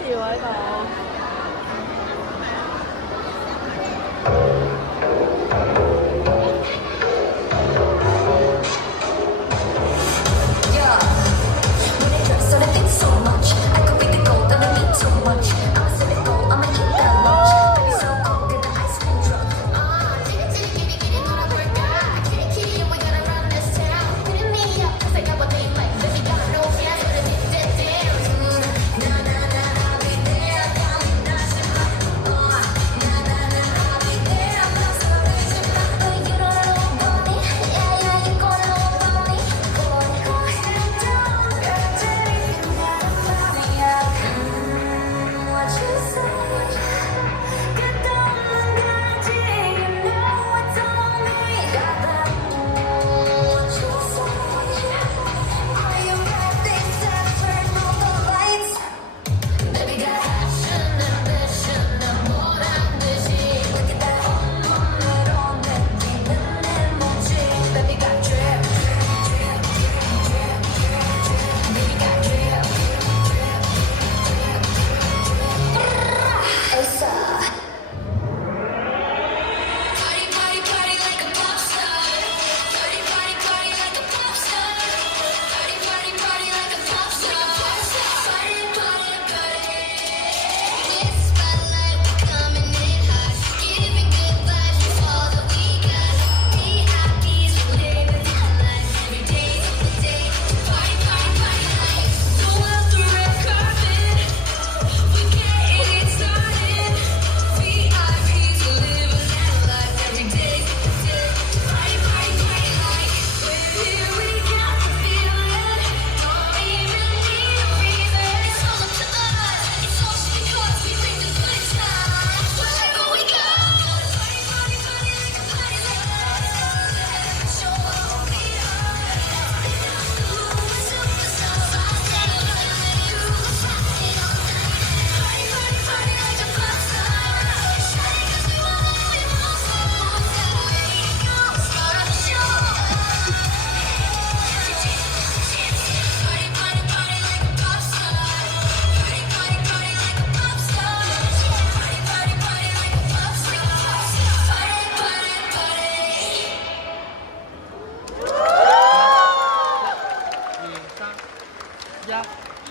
笑喺度。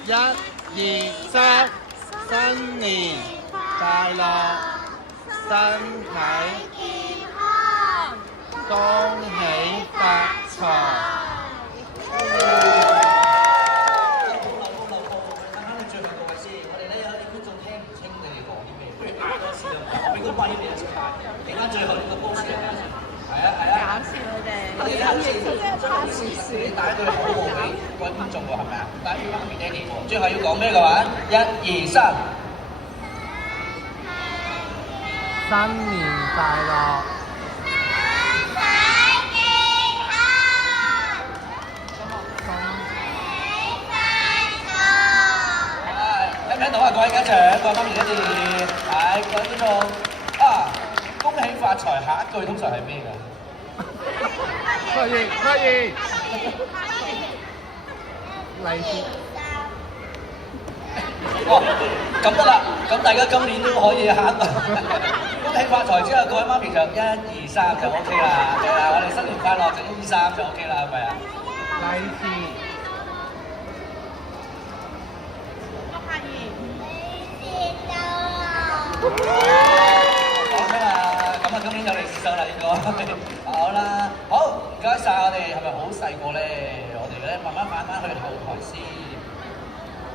一、二、三，新年快樂，身體健康，恭喜發財。等翻你最後各位先，我哋咧有啲觀眾聽唔清你哋講啲咩，不如嗌多次啦，我俾個咪你一齊嗌，俾翻最後呢個歌詞嚟先。係啊係啊，搞笑你哋，我哋咧好似你帶一句口號俾各位觀眾喎，係咪啊？帶於媽咪爹哋喎，最後要講咩嘅話？一、二、三。新年快樂！聽到啊，各位家長、各位媽咪爹哋，係各位觀眾啊，恭喜發財！下一句通常係咩㗎？發現發現，利是。哦，咁得啦，咁大家今年都可以慳。恭喜發財之後，各位媽咪就一二三就 OK 啦，係啦，我哋新年快樂就一二三就 OK 啦，係咪啊？利是。講咩啊？咁啊，今年有利是收啦，應該。好啦，好，唔該曬，我哋係咪好細個咧？我哋咧慢慢去後台先。